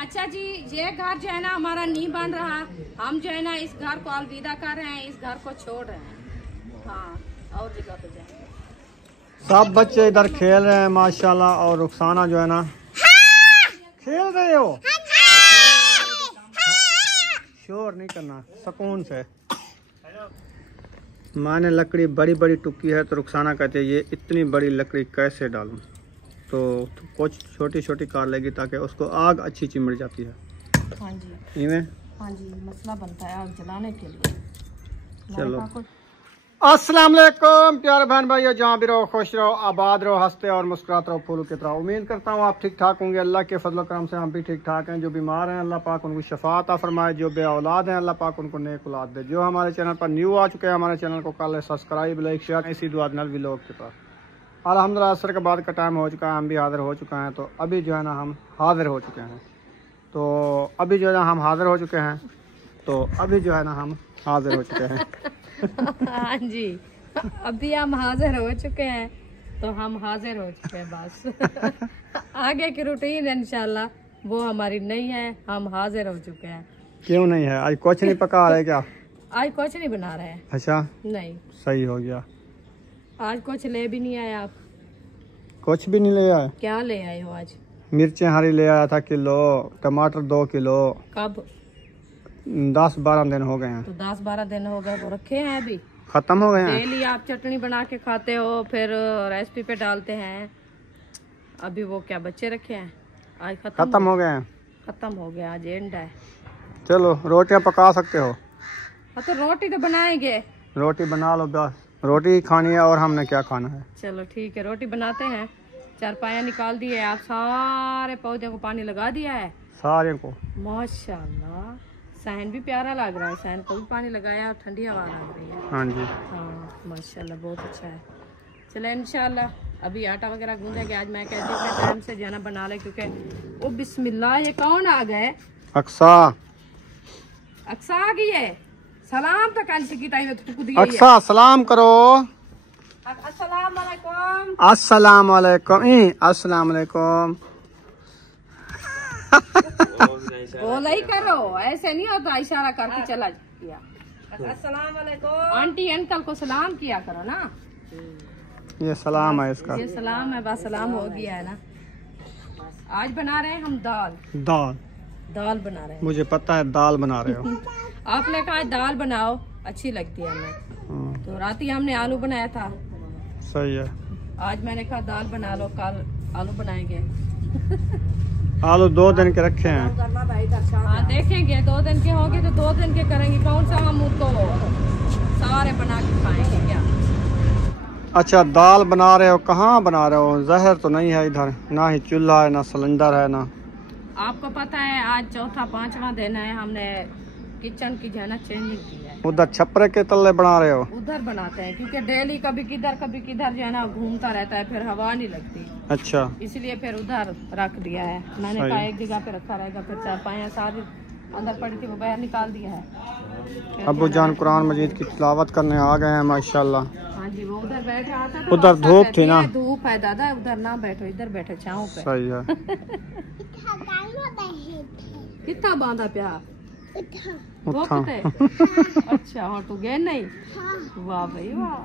अच्छा जी, ये घर जो है ना हमारा नहीं बन रहा, हम जो है ना इस घर को अलविदा कर रहे हैं, इस घर को छोड़ रहे हैं। हाँ, और जगह पे जाएंगे। सब बच्चे इधर खेल रहे हैं माशाल्लाह, और रुखसाना जो है ना खेल रहे हो। शोर नहीं करना, सुकून से। मैंने लकड़ी बड़ी बड़ी टुकी है तो रुखसाना कहते हैं ये इतनी बड़ी लकड़ी कैसे डालूं, तो कुछ छोटी छोटी काट लेगी ताकि उसको आग अच्छी चिमड़ जाती है। हाँ जी, इनमें हाँ जी, मसला बनता है आग जलाने के लिए। चलो, अस्सलाम वालेकुम प्यारे बहन भाइयों, जहाँ भी रहो खुश रहो, आबाद रहो, हंसते और मुस्कुराते रहो फूलों की तरह। उम्मीद करता हूँ आप ठीक ठाक होंगे। अल्लाह के फजल करम से हम भी ठीक ठाक हैं। जो बीमार हैं अल्लाह पाक उनको शफा अता फरमाए, जो बे औलाद हैं अल्लाह पाक उनको नेक औलाद दे। जो हमारे चैनल पर न्यू आ चुके हैं, हमारे चैनल को कर ले सब्सक्राइब, लाइक, शेयर। इसी दुआ नल व्लॉग के पास अल्हम्दुलिल्लाह असर के बाद का टाइम हो चुका है, हम भी हाजिर हो चुके हैं। तो अभी जो है ना हम हाजिर हो चुके हैं, तो अभी जो है ना हम हाजिर हो चुके हैं, तो अभी जो है ना हम हाजिर हो चुके हैं। हाँ जी, अभी हम हाजिर हो चुके हैं, तो हम हाजिर हो चुके हैं बस। आगे की रूटीन इंशाल्लाह वो हमारी नहीं है, हम हाजिर हो चुके हैं। क्यों नहीं है? आज कुछ नहीं पका रहे क्या? आज कुछ नहीं बना रहे हैं। अच्छा, नहीं, सही हो गया। आज कुछ ले भी नहीं आए आप? कुछ भी नहीं ले आए? क्या ले आए हो आज? मिर्चें हरी ले आया था किलो, टमाटर 2 किलो। कब? 10-12 दिन हो गए हैं। तो 10-12 दिन हो गए तो रखे हैं, अभी खत्म हो गए हैं। डेली आप चटनी बना के खाते हो, फिर रेसिपी पे डालते हैं। अभी वो क्या बच्चे रखे हैं? आज खत्म हो गए हैं। खत्म हो गया, आज एंड है। चलो, रोटियां पका सकते हो? हाँ, तो रोटी तो बनाएंगे। रोटी बना लो बस, रोटी खानी है और हमने क्या खाना है। चलो ठीक है, रोटी बनाते हैं। चारपाया निकाल दिए, आप सारे पौधे को पानी लगा दिया है सारे को। माशाल्लाह, सहन भी प्यारा लग रहा है, सहन को भी पानी लगाया और ठंडी हवा लग रही है। हाँ जी, हाँ माशाल्लाह, बहुत अच्छा है। चले इंशाल्लाह अभी आटा वगैरह गूंजेंगे। आज मैं कहती हूँ अपने टाइम से जाना बना ले, क्योंकि वो बिस्मिल्लाह, ये कौन आ गए? अक्सा। अक्सा आ गई है। सलाम तो कल की टाइम अक्सा सलाम करो। अस्सलाम वालेकुम। अस्सलाम वालेकुम। अस्सलाम वालेकुम। बोला ही करो, ऐसे नहीं होता, इशारा करके चला किया। अस्सलाम वालेकुम। आंटी अंकल को सलाम किया करो ना। ये सलाम है इसका। ये सलाम है, बस सलाम हो गया है ना। आज बना रहे हैं हम दाल। दाल बना रहे हैं। मुझे पता है दाल बना रहे हो। आपने कहा दाल बनाओ, अच्छी लगती है हमें, तो रात ही हमने आलू बनाया था। सही है। आज मैंने कहा दाल बना लो, कल आलू बनाएंगे। आलू 2 दिन के रखे हैं। हाँ देखेंगे, 2 दिन के होंगे तो 2 दिन के करेंगे। कौन सा हम उनको सारे बना के खाएंगे क्या? अच्छा, दाल बना रहे हो, कहाँ बना रहे हो? जहर तो नहीं है इधर, ना ही चूल्हा है, ना सिलेंडर है, ना। आपको पता है आज चौथा 5वां दिन है, हमने किचन की जो है ना चेंजिंग की है। उधर छपरे के तल्ले बना रहे हो? उधर बनाते हैं, क्योंकि डेली कभी किधर जो है ना घूमता रहता है, फिर हवा नहीं लगती। अच्छा, इसलिए फिर उधर रख दिया है। मैंने कहा एक जगह पे रखा रहेगा, फिर चारपाया सारी अंदर पड़ी थी, वो बाहर निकाल दिया है। अब्बू जान कुरान मजीद की तिलावत करने आ गए हैं माशाल्लाह। हाँ जी, वो उधर बैठा था, उधर धूप थी ना। धूप है दादा, उधर ना बैठो, इधर बैठो छाँव पे। सही है। कितना बांधा प्या उठा। अच्छा, और तू गए नहीं? वाह भाई वाह,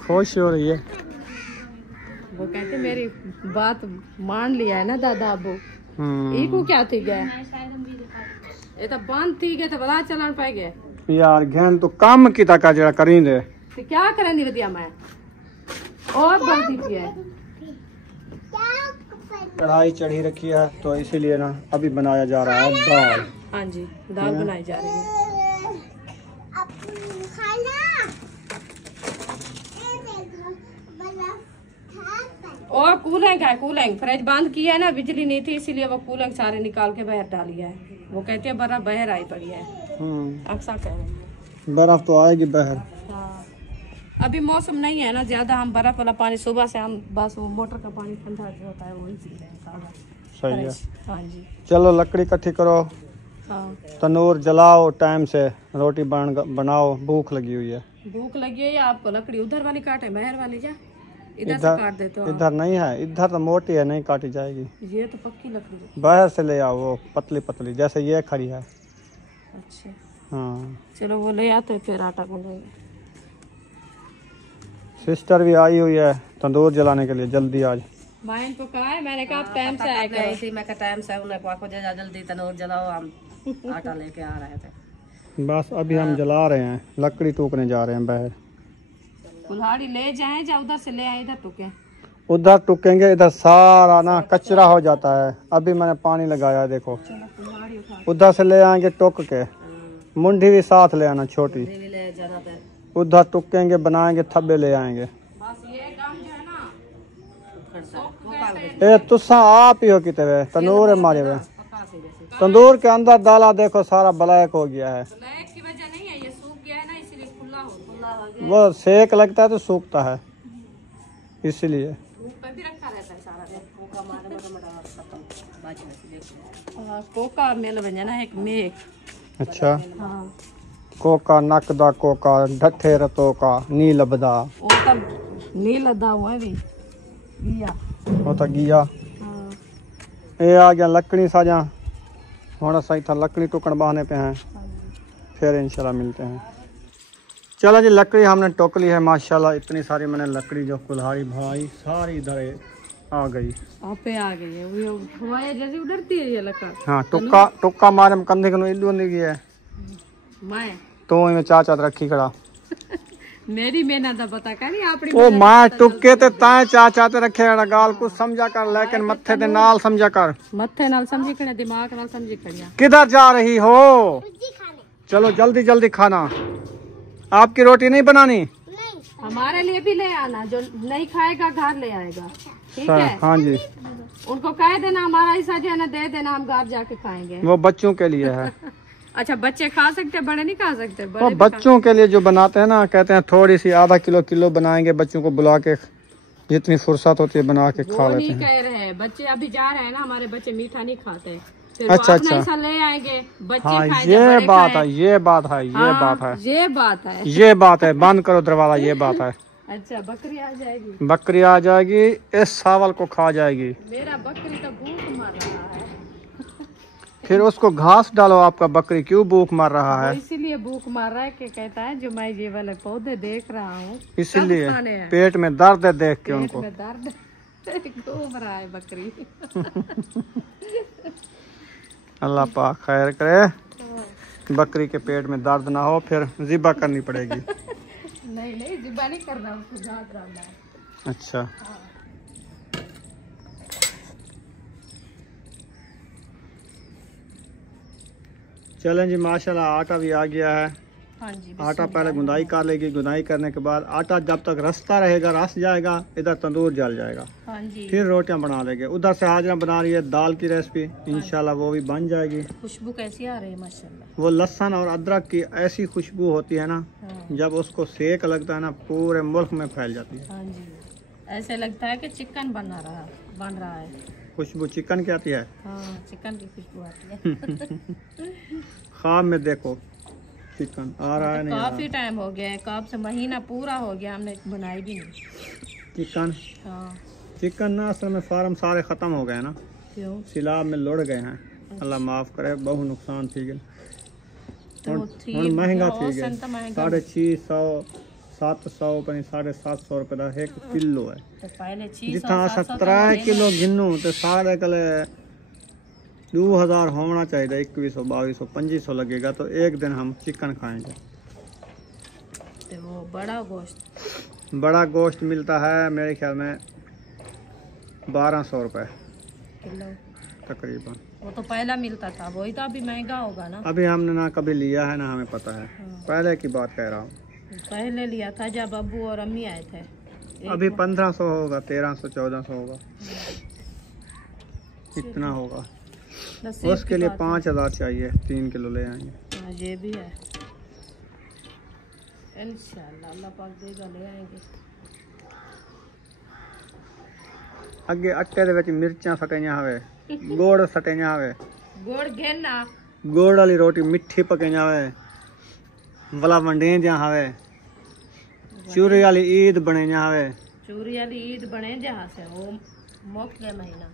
खुश हो रही है। वो कहते मेरी बात मान लिया है ना दादा अबू। को क्या थी गए, ये तो बंद थी गए तो बड़ा चलन पाए गए यार। घेन तो काम की तक जरा करी दे, तो क्या करेंगी बदिया मैं और बढ़ती थी है। कढ़ाई चढ़ी रखी है तो इसीलिए ना अभी बनाया जा रहा है दाल। हाँ जी, दाल बनाई जा रही है। और कूलिंग है, कूलिंग फ्रिज बंद किया है ना, बिजली नहीं थी इसीलिए वो कूलिंग सारे निकाल के बाहर डाली है। वो कहती है बर्फ बाहर आई पड़ी है। अक्सर कह रही है बर्फ तो आएगी बाहर। हाँ, अभी मौसम नहीं है ना ज्यादा, हम बर्फ वाला पानी सुबह से हम बस वो मोटर का पानी ठंडा होता है वही पी रहे हैं। सही है। हाँ जी, चलो लकड़ी इकट्ठी करो। हाँ, तंदूर जलाओ, टाइम से रोटी बनाओ, भूख लगी हुई है। भूख लगी है। आपको लकड़ी उधर वाली काटे, बाहर वाली जा, इधर से काट देते हो आप? इधर नहीं है, इधर तो मोटी है, नहीं काटी जाएगी। ये तो पक्की लकड़ी है। बाहर से ले आओ वो पतली पतली, जैसे ये खड़ी है। अच्छा हाँ चलो वो ले आते हैं, फिर आटा गूंदेंगे। सिस्टर भी आई हुई है तंदूर जलाने के लिए, जल्दी आज। मायन को कहा है, मैंने कहा टाइम से आएगा। इसी में का टाइम से उन्हें पाको जा जल्दी तनूर जलाओ, हम आटा लेके आ रहे थे। बस अभी हम जला रहे हैं, लकड़ी टूकने जा रहे हैं बाहर। कुल्हाड़ी ले जाएं या उधर से ले आए इधर टूके? उधर टूकेंगे, इधर सारा ना कचरा हो जाता है। अभी मैंने पानी लगाया है, देखो। उधर से ले आएंगे टोक के, मुंडी भी साथ ले आना छोटी। भी ले जाना था। उधर टुकेंगे, बनाएंगे, थब्बे ले आएंगे। बस ये काम जो है ना, ए तुसा आप ही हो कि तेरे तंदूर है मारे हुए। तंदूर के अंदर डाला, देखो सारा ब्लैक हो गया है। ब्लैक की वजह नहीं है, ये सूख गया है ना, इसीलिए खुला हो। वो सेक लगता है तो सूखता है, इसीलिए। धूप पे भी रखा रहता है सारा दिन। कोका मारे मोटा खत्म बाजी में से लेके। हाँ, कोका मेल बन जाना एक मेक। अच्छा, हाँ कोका नक दा कोका, ढठे रतो का नी लबदा। वो तब नील लदा हुआ है भी गया। वो तो गिया। हाँ ये आ गया लकड़ी साजा, होना सही था। लकड़ी टुकड़ बहाने पे हैं, फिर इंशाल्लाह मिलते हैं। चलो जी, लकड़ी हमने टोक ली है माशाल्लाह। इतनी सारी मैंने लकड़ी जो कुल्हाड़ी भाई सारी इधर आ गई। आप पे आ गई है वो हवाएं जैसे उड़ती है ये लकड़। हाँ, टुक्का टुक्का मारे में कंधे को इल्लू नहीं गया है मैं तो में चाचा रखी खड़ा। मेरी मेहनत पता करी आपनी। ओ मां टुक्के ते ताए चाचा ते रखे खड़ा। गाल कुछ समझा कर, लेकिन मत्थे ते नाल समझा कर। मत्थे नाल समझी खड़े, दिमाग नाल समझी खड़िया। किधर जा रही हो? चलो जल्दी जल्दी खाना। आपकी रोटी नहीं बनानी? हमारे लिए भी ले आना, जो नहीं खाएगा घर ले आएगा, ठीक है? हाँ जी, उनको कह देना हमारा हिस्सा जो है ना दे देना, हम घर जाके खाएंगे। वो बच्चों के लिए है। अच्छा, बच्चे खा सकते, बड़े नहीं खा सकते? वो बड़े बच्चों के लिए जो बनाते हैं ना, कहते हैं थोड़ी सी आधा किलो बनाएंगे, बच्चों को बुला के जितनी फुर्सत होती है बना के खा वो लेते नहीं हैं। कह रहे हैं, बच्चे अभी जा रहे हैं ना, हमारे बच्चे मीठा नहीं खाते। फिर अच्छा, वो अपना अच्छा। हिस्सा ले आएंगे, बच्चे हाँ, खाएंगे, ये बड़े बात खाएं। है, ये बात है, ये हाँ, बात है, ये बात है। ये बात है। बंद करो दरवाजा, ये बात है। अच्छा, बकरी आ जाएगी। बकरी आ जाएगी, इस सावल को खा जाएगी। मेरा बकरी तो भूख मर रहा है। फिर उसको घास डालो। आपका बकरी क्यों भूख मार रहा वो है? इसीलिए भूख मार रहा है कि कहता है जो मैं ये वाले पौधे देख रहा हूँ, इसीलिए कब खाने हैं? पेट में दर्द है देख के पेट उनको। में दर्द घूम रहा है बकरी। अल्लाह पाक खैर करे, बकरी के पेट में दर्द ना हो, फिर ज़िबा करनी पड़ेगी। नहीं नहीं, ज़िबा नहीं करना, उसको घास डालना है। अच्छा, चलें जी, माशाल्लाह आटा भी आ गया है। हाँ जी, आटा पहले गुंदाई कर लेगी। गुंदाई करने के बाद आटा जब तक रसता रहेगा, रस जाएगा, इधर तंदूर जल जाएगा, हाँ जी। फिर रोटियां बना लेंगे। उधर से हाजरा बना रही है दाल की रेसिपी, इंशाल्लाह वो भी बन जाएगी। खुशबू कैसी आ रही है माशाल्लाह। वो लहसुन और अदरक की ऐसी खुशबू होती है ना, हाँ। जब उसको सेक लगता है ना, पूरे मुल्क में फैल जाती है। हाँ जी, ऐसे लगता है कि चिकन बन रहा है। खुशबू चिकन की आती है। हाँ, चिकन की खुशबू आती है। ख्वाब में देखो चिकन आ रहा है, नहीं आ काफी टाइम हो गया है, कब से महीना पूरा हो गया, हमने बनाई भी नहीं। चिकन हाँ, चिकन ना असल में फार्म सारे ख़त्म हो गए ना, क्यों? सिलाब में लुढ़ गए हैं। अल्लाह माफ़ करे, बहु नुकसान थी गए। तो थी महंगा थी औसतन गए, तो महंगा। 650 700 पनी 750 रुपए का 1 किलो है। तो पहले 600 जितना 700 17 किलो गिनू तो सारे कले 2000 होना चाहिए। 2100 2200 2500 लगेगा तो एक दिन हम चिकन खाएंगे। तो वो बड़ा गोश्त मिलता है मेरे ख्याल में 1200 रुपए किलो तकरीबन। वो तो पहला मिलता था, वही तो अभी महंगा होगा ना। अभी हमने ना कभी लिया है ना हमें पता है, पहले की बात कह रहा हूँ। पहले लिया था जब अब्बू और अम्मी आए थे। अभी 1500 होगा, 1300 1400 होगा, इतना होगा। नसीब उसके की लिए बात 5000 चाहिए, 3 किलो ले आएंगे। है। हाँ, ये भी है। इंशाल्लाह अल्लाह पाक देगा, ले आएंगे। अगे आटे दे विच मिर्चां सटियां हवे, गुड़ सटियां हवे, गुड़ घेना, गुड़ वाली रोटी मिठी पकाइयां हवे, वला वंडेंदियां हवे, चूरे वाली ईद बनेयां हवे। चूरी वाली ईद बने जहाँ से वो मुक गया महीना।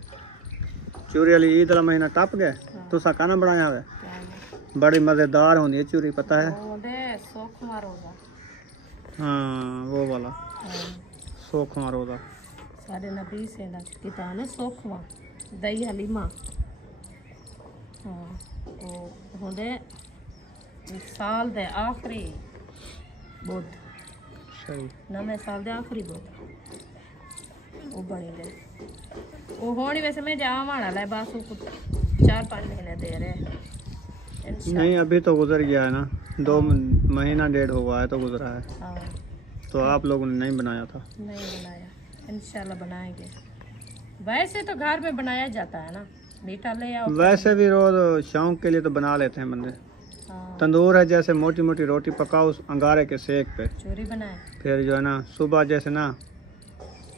चूरी वाली ईद वाला महीना टप गया। तुसा खाना बनाया हुआ बड़ी मजेदार होनी है चूरी, पता है? सोखमा रोजा। हाँ वो वाला सोखमा रोजा साढ़े नबी से किताब है सोखमा दही हलीमा। हाँ वो होंदे साल दे आखिरी बुध, सही नवे साल दे आखिरी बुध वो बनी गए। वो होनी वैसे मैं जा माड़ा लै बस वो 4-5 महीने दे रहे। नहीं अभी तो गुजर गया है ना, 2 महीना 1.5 हुआ है तो गुजरा है। हाँ तो आप लोगों ने नहीं बनाया था? नहीं बनाया, इंशाल्लाह बनाएंगे। वैसे तो घर में बनाया जाता है ना, मीठा ले आओ। वैसे भी रोज शौक के लिए तो बना लेते हैं बंदे। हाँ तंदूर है जैसे मोटी मोटी रोटी पकाओ उस अंगारे के सेक पे, चूरी बनाए फिर जो है ना सुबह जैसे ना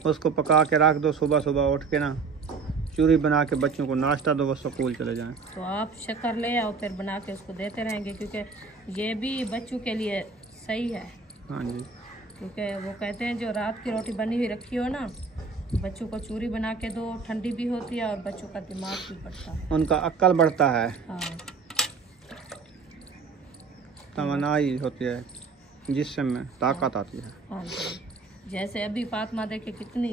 उसको पका के रख दो, सुबह सुबह उठ के ना चूरी बना के बच्चों को नाश्ता दो, वो स्कूल चले जाएं। तो आप शक्कर ले आओ, फिर बना के उसको देते रहेंगे, क्योंकि ये भी बच्चों के लिए सही है। हाँ जी, क्योंकि वो कहते हैं जो रात की रोटी बनी हुई रखी हो ना, बच्चों को चूरी बना के दो, ठंडी भी होती है और बच्चों का दिमाग भी बढ़ता है, उनका अक्ल बढ़ता है, हाँ तमन्नाई होती है, जिस्म में ताकत आती है। हाँ जी। जैसे अभी फातिमा देखे कितनी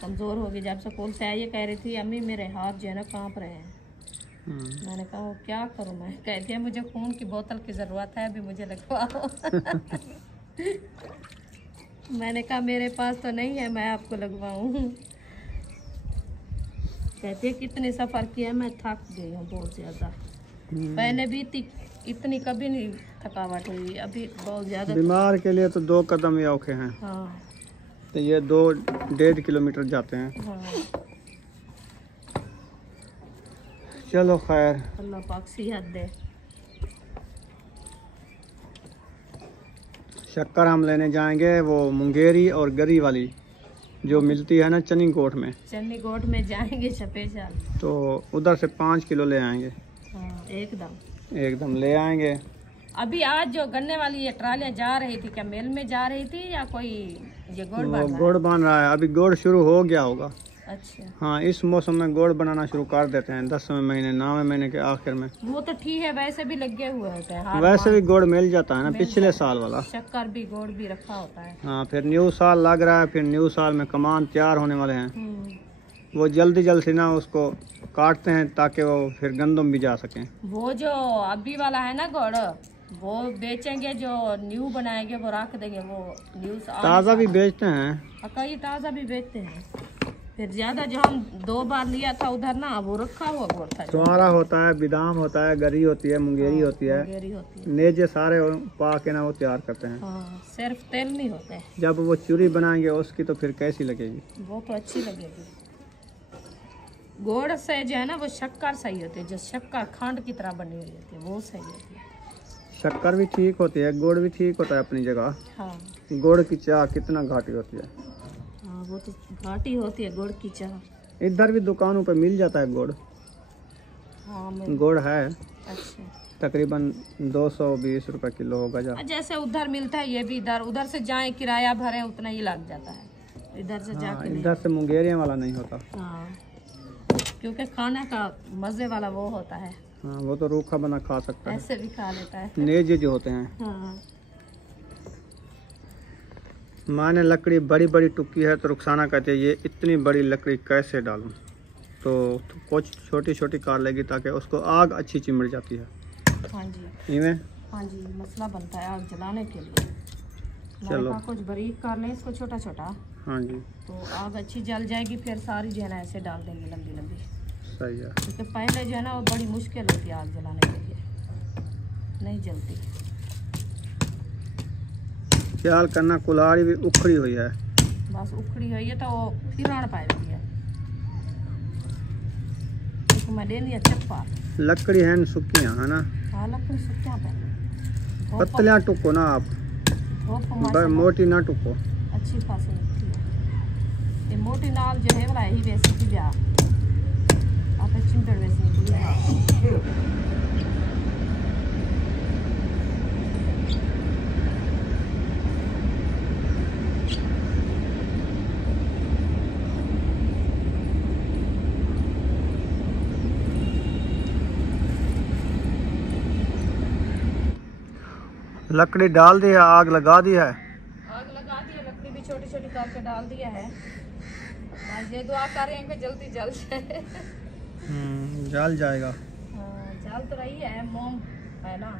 कमज़ोर होगी, जब स्कूल से आई ये कह रही थी अम्मी मेरे हाथ जो है ना काँप रहे हैं। मैंने कहा क्या करूँ मैं, कहती है मुझे खून की बोतल की ज़रूरत है, अभी मुझे लगवाओ। मैंने कहा मेरे पास तो नहीं है, मैं आपको लगवाऊँ। कहती है कितने सफ़र किया, मैं थक गई हूँ बहुत ज़्यादा। पहले भी इतनी कभी नहीं थकावट हुई, अभी बहुत ज़्यादा। बीमार के लिए तो 2 कदम ही औखे हैं। हाँ तो ये 2-1.5 किलोमीटर जाते हैं। हाँ चलो खैर, अल्लाह पाक सेहत दे। शक्कर हम लेने जाएंगे वो मुंगेरी और गरी वाली जो मिलती है ना चनी कोट में। चन्नी गोट में जाएंगे स्पेशल, तो उधर से 5 किलो ले आएंगे। हाँ एकदम ले आएंगे। अभी आज जो गन्ने वाली ये ट्रालियाँ जा रही थी, क्या मेल में जा रही थी या कोई ये गुड़ वो बन रहा गुड़ बन रहा है, अभी गुड़ शुरू हो गया होगा। है? अच्छा हाँ इस मौसम में गुड़ बनाना शुरू कर देते हैं 10वें महीने 9वें महीने के आखिर में। वो तो ठीक है, वैसे भी लगे हुए होते हैं, वैसे भी गुड़ मिल जाता है ना, पिछले साल वाला। शक्कर भी गुड़ भी रखा होता है। हाँ फिर न्यू साल लग रहा है, फिर न्यू साल में कमान तैयार होने वाले हैं। वो जल्दी जल्दी ना उसको काटते हैं ताकि वो फिर गंदम भी जा सकें। वो जो अभी वाला है ना गुड़, वो बेचेंगे, जो न्यू बनाएंगे वो रख देंगे। वो न्यू ताज़ा भी बेचते हैं, कई ताज़ा भी बेचते हैं। फिर ज्यादा जो हम 2 बार लिया था उधर ना, वो रखा हुआ गुड़ था। तुम्हारा होता है, बिदाम होता है, गरी होती है, मुंगेरी होती है, मुंगेरी होती है। नेजे सारे पा के ना वो तैयार करते हैं। हाँ सिर्फ तेल नहीं होते। जब वो चूरी बनाएंगे उसकी तो फिर कैसी लगेगी? वो तो अच्छी लगेगी। गुड़ से जो है ना वो शक्कर सही होती है, जो शक्कर खंड की तरह बनी हुई होती है वो सही होती है। शक्कर भी ठीक होती है, गुड़ भी ठीक होता है अपनी जगह। हाँ गुड़ की चाय कितना घाटी होती है। हाँ वो तो घाटी होती है गुड़ की चाय। इधर भी दुकानों पे मिल जाता है गुड़। हाँ गुड़ है, अच्छा तकरीबन 220 रुपए किलो होगा। जैसे उधर मिलता है, ये भी इधर उधर से जाए किराया भरे उतना ही लग जाता है, इधर से जाके ले। इधर से मुंगेरिया वाला नहीं होता। हाँ क्योंकि खाने का मजे वाला वो होता है। हाँ वो तो रूखा बना खा सकता है, ऐसे भी खा लेता है। नेजे जो होते हैं। हाँ माँ ने लकड़ी बड़ी बड़ी टुकी है तो रुखसाना कहते हैं ये इतनी बड़ी लकड़ी कैसे डालूं, तो कुछ छोटी छोटी काट लेगी ताकि उसको आग अच्छी चिमड़ जाती है। हाँ जी इनमें हाँ जी मसला बनता है आग जलाने के लिए। चलो कुछ बारीक कर लें इसको छोटा छोटा, हाँ जी तो आग अच्छी जल जाएगी। फिर सारी जो है ना ऐसे डाल देंगे लंबी लंबी, सही है। क्योंकि पहले जो है ना वो बड़ी मुश्किल होती है आग जलाने के लिए, नहीं जलती। ख्याल करना कुल्हाड़ी भी उखड़ी हुई है, बस उखड़ी हुई है तो वो फिर आड़ पाएगी है। मैं लेनी है चप्पा, लकड़ी है सुखियाँ है ना। हाँ लकड़ी सूखा पे पतलियाँ टुको ना आप, मोटी ना टुको। अच्छी खासी लगती है ये मोटी नाल जो है वाला ही वैसी की ब्याह आप चिंबड़ वैसी लकड़ी डाल दी है, आग लगा दी है। आग लगा दी है, लकड़ी भी छोटी छोटी करके डाल दिया है। बस ये दुआ कर रहे हैं कि जल्दी जल जाए। जल जाएगा। हाँ, जल तो रही है। मोम है ना,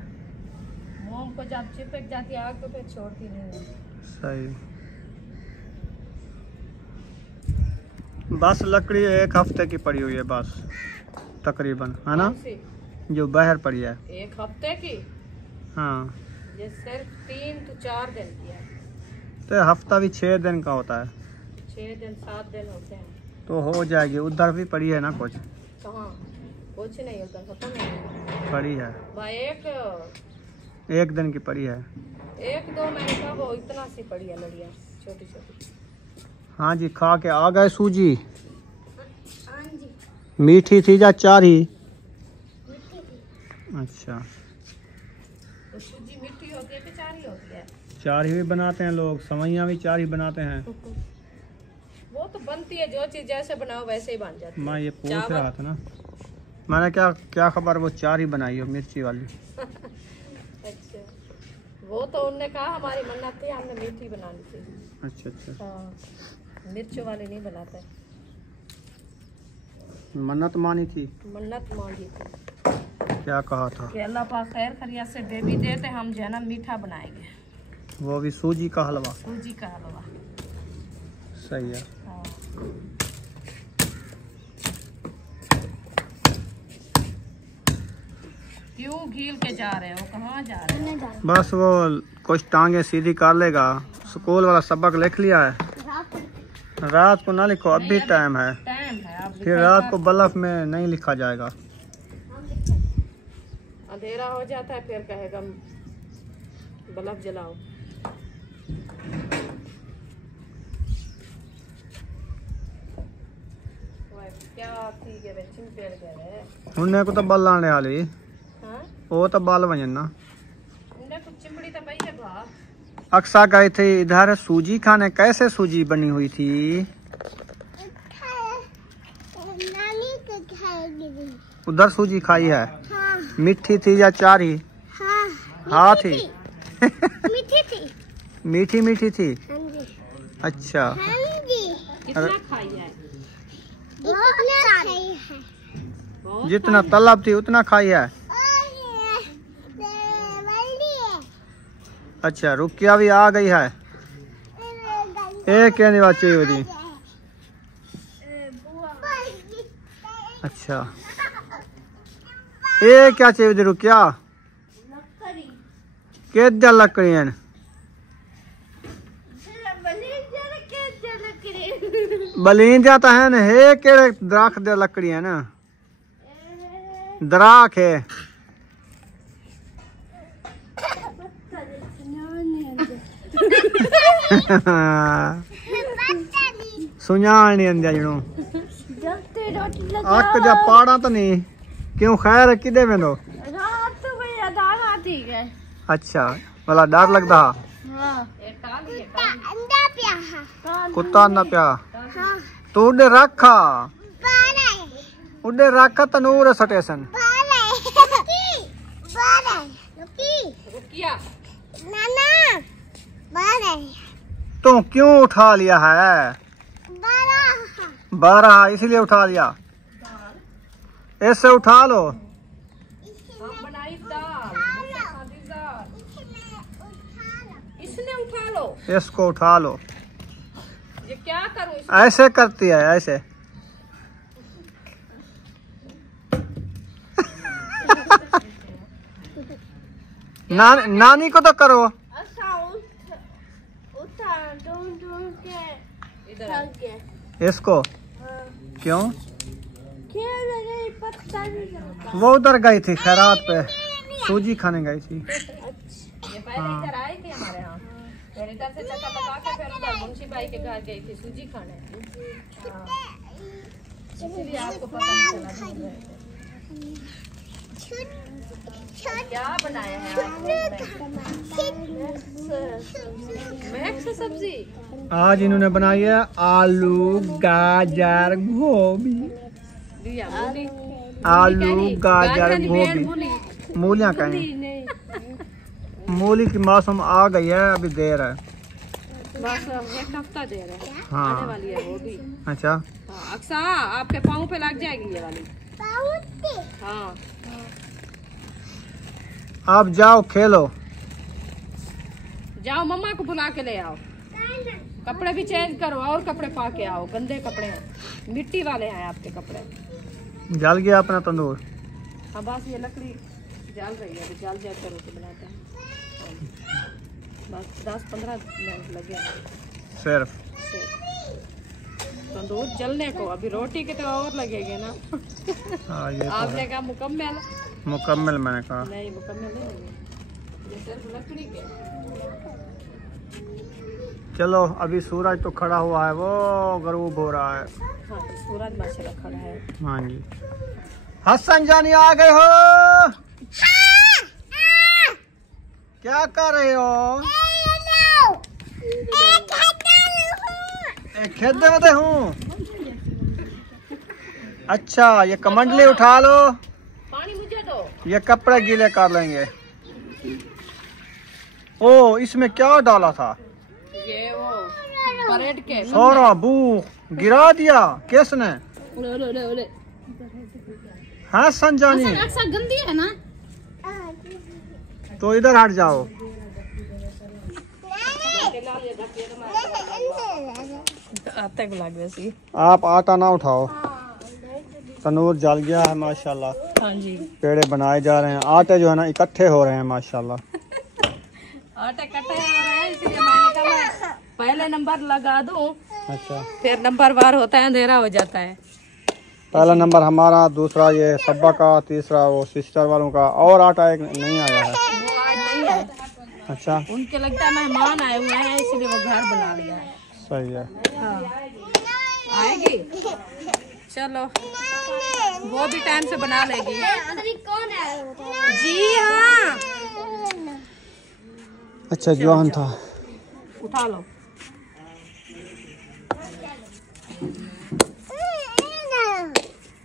मोम को जब चिपक जाती है आग तो फिर छोड़ती नहीं है। सही। बस लकड़ी 1 हफ्ते की पड़ी हुई है बस तकरीबन, है ना, जो बाहर पड़ी है। 1 हफ्ते की? हाँ, ये सिर्फ 3 to 4 दिन की है। तो हफ्ता भी 6 दिन का होता है। 6 दिन 7 दिन होते हैं तो हो जाएगी। उधर भी पड़ी है ना कुछ? कहाँ? कुछ नहीं, उधर खत्म नहीं पड़ी है भाई। 1 दिन की पड़ी है। 1-2 महीने का वो इतना सी पड़ी है लड़िया छोटी छोटी। हाँ जी, खा के आ गए सूजी। मीठी थी या चारी? अच्छा, तो सूजी मीठी होती है कि चारी होती है? चारी भी बनाते हैं लोग, सवैयाँ भी चारी बनाते हैं। वो तो बनती है, जो चीज जैसे बनाओ वैसे ही बन जाती है। मैं ये पूछ रहा था ना, मैंने क्या खबर वो चारी बनाई हो मिर्ची वाली। अच्छा, वो तो उनने कहा हमारी मन्नत थी, हमने मीठी बनानी थी। अच्छा अच्छा, हाँ, मिर्चों वाली नहीं बनाते। मन्नत मानी थी? मन्नत मांगी थी। क्या कहा था? कि अल्लाह पाक खैर खैरियत से बेबी दे तो हम जो है ना मीठा बनाएंगे। वो भी सूजी का हलवा? सूजी का हलवा। सही है। हाँ। क्यों घील के जा रहे हो? कहाँ जा रहे हो? बस वो कुछ टांगे सीधी कर लेगा। स्कूल वाला सबक लिख लिया है। रात को ना लिखो, अभी टाइम है। टाइम है, अब फिर रात को बल्ब में नहीं लिखा जाएगा। अंधेरा हो जाता है फिर कहेगा बल्ब जलाओ। क्या ठीक है, चिंपेड़ गए उन्हें को तो बल आने वाली। हाँ, वो तो बल वजन ना, उन्हें कुछ चिमड़ी तो पई है भा। अक्सा गए थे इधर सूजी खाने। कैसे सूजी बनी हुई थी? उधर सूजी खाई है? हाँ। मीठी थी या चारी? हाँ, हाँ थी। मीठी थी। मीठी मीठी थी। हाँ जी। अच्छा, हाँ जी। कितना खाई है? बहुत खाई है। बहुत जितना तलब थी उतना खाई है। अच्छा, रुकिया भी आ गई है। एक कहने बात चाहिए होती। अच्छा, ये क्या चाहिए रुकिया? के लकड़ी है? बलीन जाता है ना, हे केड़े दरख्त दे लकड़ी है ना, दराख है। सुझाण नहीं आंदा जणो। अक जा पाड़ा तो नहीं क्यों? खैर किदे वेंदो? अच्छा, भला डर लगदा? कुत्ता ना पिया तू उडे रखा, उडे रखा तनूर स्टेशन। तो क्यों उठा लिया है? 12 इसलिए उठा लिया। ऐसे उठा लो। बनाई दाल, इसने उठा लो। इसको उठा लो। ये क्या करूं? ऐसे करती है, ऐसे। नानी को तो करो। इसको क्यों? वो उधर गई थी खैरात पे, सूजी खाने गई थी। ये पहले इधर आई थी हमारे यहाँ, फिर इधर से चक्कर लगा के फिर उधर मुंशी भाई के घर गई थी सूजी खाने। इसलिए आपको पता नहीं चला। क्या बनाया है महक से सब्जी? आज इन्होंने बनाई है आलू गाजर गोभी। आलू गाजर गोभी, मूलियाँ कहीं मूली की मौसम आ गई है, अभी देर है। बस एक हफ्ता देर है, हाँ। आने वाली है वो भी। अच्छा, हाँ, अक्सा आपके पाँव पे लग जाएगी ये वाली। हाँ आप जाओ खेलो। जाओ मम्मा को बुला के ले आओ, कपड़े भी चेंज करो और कपड़े पा के आओ, गंदे कपड़े हैं, मिट्टी वाले हैं आपके कपड़े। जल गया अपना तंदूर। हाँ बस ये लकड़ी जल रही है, जल जाए कर रोटी बनाते हैं। बस 10-15 मिनट लगे सिर्फ तंदूर जलने को, अभी रोटी के तो और लगेंगे ना। हाँ, ये तो आपने कहा मुकम्मल, मुकम्मल, मैंने कहा नहीं मुकम्मल नहीं लगे, ये सिर्फ लकड़ी के। चलो अभी सूरज तो खड़ा हुआ है, वो गरूब हो रहा है। हाँ सूरज माशाल्लाह खड़ा है। हाँ जी। हसन जानी आ गए हो? क्या कर रहे हो? खेत में हूँ। अच्छा, ये कमंडली उठा लो, पानी मुझे दो। ये कपड़े गीले कर लेंगे। ओ, इसमें क्या डाला था? ये वो परेड के सोरा बू गिरा दिया किसने? हाँ संजानी, अक्सर गंदी है ना, तो इधर हट जाओ। आटे को लग वैसी। आप आटा ना उठाओ, तनूर जल गया है माशाल्लाह। हाँ जी, पेड़े बनाए जा रहे हैं, आटे जो है ना इकट्ठे हो रहे हैं माशाल्लाह। आटे कटे हो रहे हैं, इसलिए मैंने कहा पहले नंबर लगा दूं, अच्छा, फिर नंबर वार होता है, अंधेरा हो जाता है। पहला नंबर हमारा, दूसरा ये सब्बा का, तीसरा वो सिस्टर वालों का, और आटा एक नहीं आया है। वो आज नहीं है, अच्छा, उनके लगता है मेहमान आए हुए हैं, इसलिए वो घर बना लिया है। सही है। हाँ आएगी, चलो वो भी टाइम से बना लेगी। कौन है? जी हाँ, अच्छा, जवान था। उठा लो।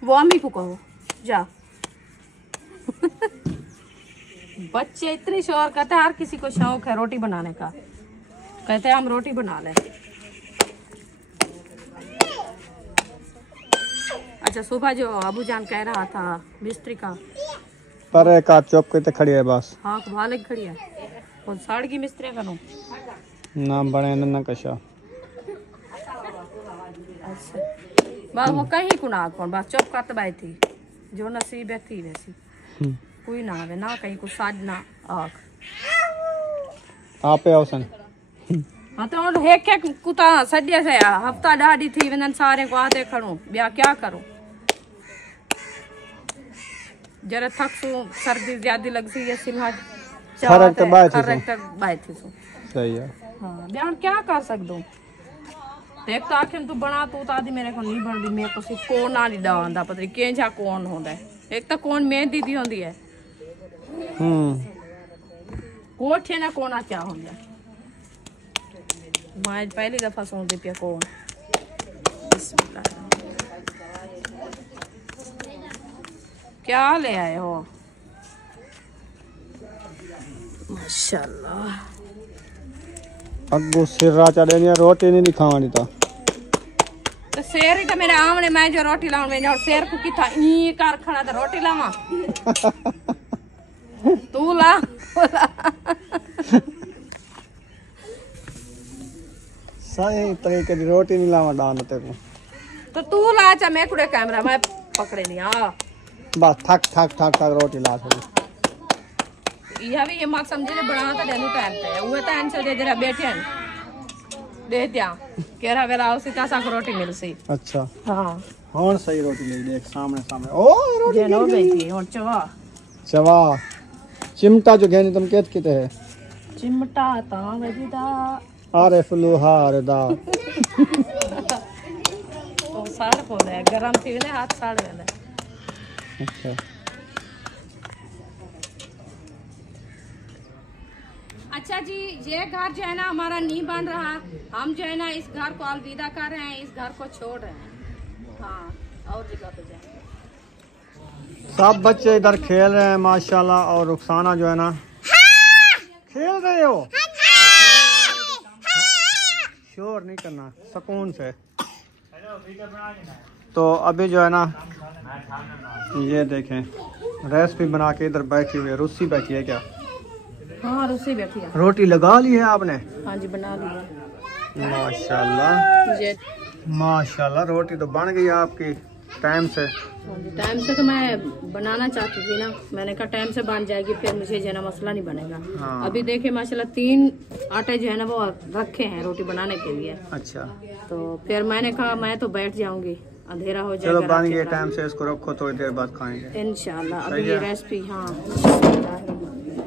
वो अम्मी को कहो जा। बच्चे इतनी शोर करते हैं, हर किसी को शौक है रोटी बनाने का, कहते हैं हम रोटी बना लें। अच्छा, सुबह जो अबू जान कह रहा था मिस्त्री का, पर एक आप चौक के खड़ी है बस। हाँ भाले खड़ी है, कौन साड़ की मिस्त्री करूँ? नाम बने न कशा। अच्छा बस वो कहीं को ना कौन, बस चुप करते बैठी थी, जो नसीब है थी वैसी, कोई ना आवे ना कहीं को साज ना आख। आप औसन हाँ तो और है क्या कुता सड्या से हफ्ता डाढ़ी थी, वनन सारे को आते खड़ू ब्याह क्या करूं, जरा थक सू, सर्दी ज्यादा लगती है, सिलहा फर्क तो बात थी सही है। हाँ ब्याह क्या कर सकदो, देख तो आखिर तू बना तू तादी मेरे को नहीं बनदी, मेरे को सिर्फ कोन आ नहीं डांदा, पता नहीं केंजा कौन होंदा है, एक तो कौन मेहंदी दी होंदी है, कोठे ना कोना क्या होंदा, मैं पहली दफा सुनती पिया कौन। बिस्मिल्लाह, क्या ले आए हो? माशाल्लाह, अगू सिरा चढ़े नहीं, रोटी नहीं दिखावा था। तो शेर ही तो मेरे आमने, मैं जो रोटी लाऊं मैं, और शेर को किथा ई कर खड़ा तो रोटी लावा तू ला सही तरीके की रोटी नहीं लावा डाल तेरे को, तो तू ला चा, मैं कुड़े कैमरा मैं पकड़े नहीं आ, बस थक थक थक थक रोटी ला थोड़ी। यह भी ये मत समझे बना तो देनु टाइम पे वो तो आंसर दे जरा बैठे दे त्या केरा वेला उसी का सा रोटी मिल सी। अच्छा हां और सही रोटी ले देख सामने सामने। ओ रोटी जे हो गई थी और चवा चवा चिमटा जो घेनी तुम केत किते है चिमटा ता वजदा अरे फुलहार दा तो साड़ को ले गरम थी ने हाथ साड़ वेले। अच्छा अच्छा जी, ये घर जो है ना हमारा नहीं बन रहा, हम जो है ना इस घर को अलविदा कर रहे हैं, इस घर को छोड़ रहे हैं। हाँ और जगह पे जाएंगे। सब बच्चे इधर खेल रहे हैं माशाल्लाह, और रुखसाना जो है ना खेल रहे हो? शोर नहीं करना, सुकून से। तो अभी जो है ना ये देखें रेसिपी बना के इधर बैठी हुई है। रुस्सी बैठी है क्या? हाँ रुस्सी बैठी है। रोटी लगा ली है आपने? हाँ जी बना ली है। माशाल्लाह माशाल्लाह, रोटी तो बन गई आपकी टाइम से। टाइम से तो मैं बनाना चाहती थी ना, मैंने कहा टाइम से बन जाएगी फिर मुझे जो है ना मसला नहीं बनेगा। हाँ। अभी देखिए माशाल्लाह 3 आटे जो है ना वो रखे हैं रोटी बनाने के लिए। अच्छा, तो फिर मैंने कहा मैं तो बैठ जाऊंगी, अंधेरा हो जाएगा। चलो बन गए टाइम से, इसको रखो, थोड़ी देर बाद खाएंगे इंशाल्लाह। अभी ये रेसिपी, हाँ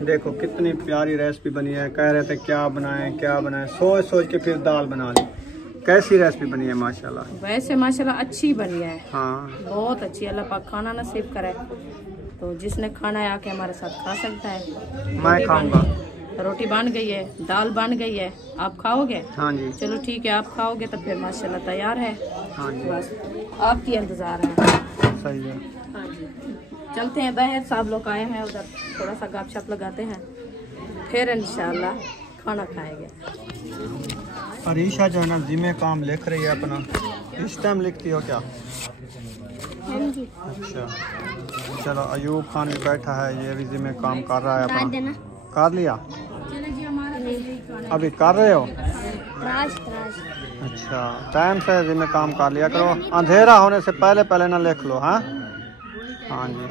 देखो कितनी प्यारी रेसिपी बनी है। कह रहे थे क्या बनाएं क्या बनाएं, सोच सोच के फिर दाल बना ली। कैसी रेसिपी बनी है माशाल्लाह? वैसे माशाल्लाह अच्छी बनी है, हाँ बहुत अच्छी। अल्लाह पाक खाना नसीब करे, तो जिसने खाना है आके हमारे साथ खा सकता है। मैं खाऊंगा। रोटी बन गई है, दाल बन गई है, आप खाओगे? हाँ जी। चलो ठीक है, आप खाओगे तो फिर माशाल्लाह तैयार है। हाँ जी, बस आपकी इंतजार है। सही है। हाँ जी, चलते हैं बाहर, सब लोग आए हैं उधर, थोड़ा सा गपशप लगाते हैं, फिर इंशाल्लाह खाना खाएंगे। अरीशा जो है ना जिम्मे काम लिख रही है अपना। इस टाइम लिखती हो क्या? अच्छा, चलो अयूब खान भी बैठा है, ये भी जिम्मे काम कर रहा है अपना। कर लिया? अभी कर रहे हो? अच्छा, टाइम से जिम्मे काम कर लिया करो, अंधेरा होने से पहले पहले ना लिख लो। हाँ हाँ जी।